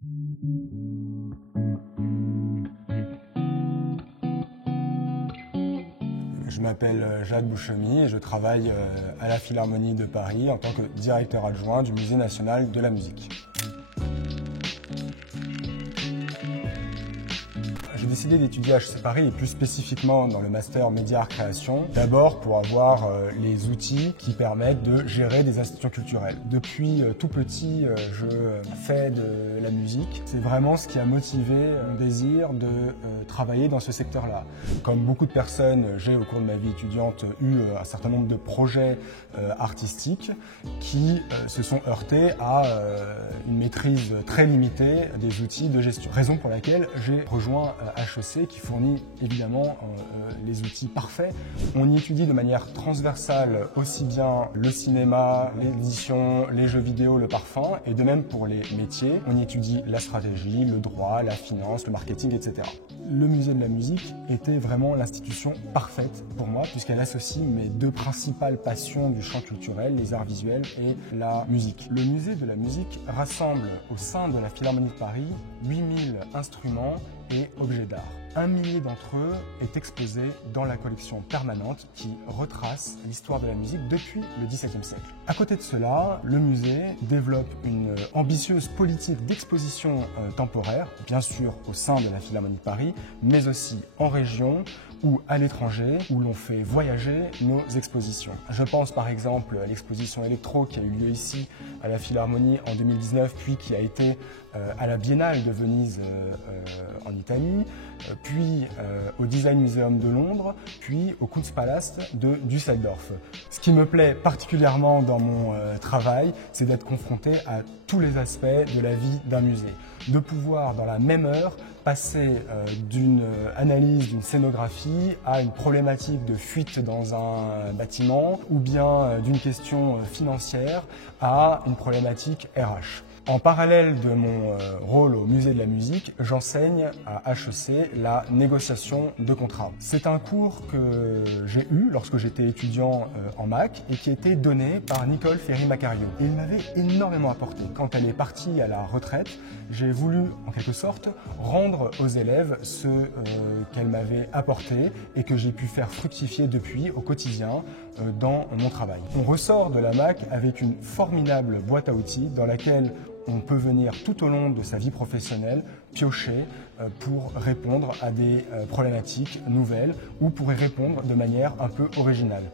Je m'appelle Jacques Bouchemy et je travaille à la Philharmonie de Paris en tant que directeur adjoint du Musée national de la musique. J'ai décidé d'étudier à HEC Paris et plus spécifiquement dans le master Média Art Création, d'abord pour avoir les outils qui permettent de gérer des institutions culturelles. Depuis tout petit, je fais de la musique. C'est vraiment ce qui a motivé mon désir de travailler dans ce secteur-là. Comme beaucoup de personnes, j'ai au cours de ma vie étudiante eu un certain nombre de projets artistiques qui se sont heurtés à une maîtrise très limitée des outils de gestion. Raison pour laquelle j'ai rejoint HEC qui fournit évidemment les outils parfaits. On y étudie de manière transversale aussi bien le cinéma, l'édition, les jeux vidéo, le parfum, et de même pour les métiers. On y étudie la stratégie, le droit, la finance, le marketing, etc. Le musée de la musique était vraiment l'institution parfaite pour moi puisqu'elle associe mes deux principales passions du champ culturel, les arts visuels et la musique. Le musée de la musique rassemble au sein de la Philharmonie de Paris 8000 instruments et objets d'art. 1 millier d'entre eux est exposé dans la collection permanente qui retrace l'histoire de la musique depuis le XVIIe siècle. À côté de cela, le musée développe une ambitieuse politique d'exposition temporaire, bien sûr au sein de la Philharmonie de Paris, mais aussi en région ou à l'étranger, où l'on fait voyager nos expositions. Je pense par exemple à l'exposition Electro qui a eu lieu ici à la Philharmonie en 2019, puis qui a été à la Biennale de Venise en Italie, puis au Design Museum de Londres, puis au Kunstpalast de Düsseldorf. Ce qui me plaît particulièrement dans mon travail, c'est d'être confronté à tous les aspects de la vie d'un musée. De pouvoir, dans la même heure, passer d'une analyse d'une scénographie à une problématique de fuite dans un bâtiment ou bien d'une question financière à une problématique RH. En parallèle de mon rôle au musée de la musique, j'enseigne à HEC la négociation de contrats. C'est un cours que j'ai eu lorsque j'étais étudiant en Mac et qui était donné par Nicole Ferry-Macario. Et il m'avait énormément apporté. Quand elle est partie à la retraite, j'ai voulu, en quelque sorte, rendre aux élèves ce qu'elle m'avait apporté et que j'ai pu faire fructifier depuis au quotidien dans mon travail. On ressort de la Mac avec une formidable boîte à outils dans laquelle on peut venir tout au long de sa vie professionnelle piocher pour répondre à des problématiques nouvelles ou pour y répondre de manière un peu originale.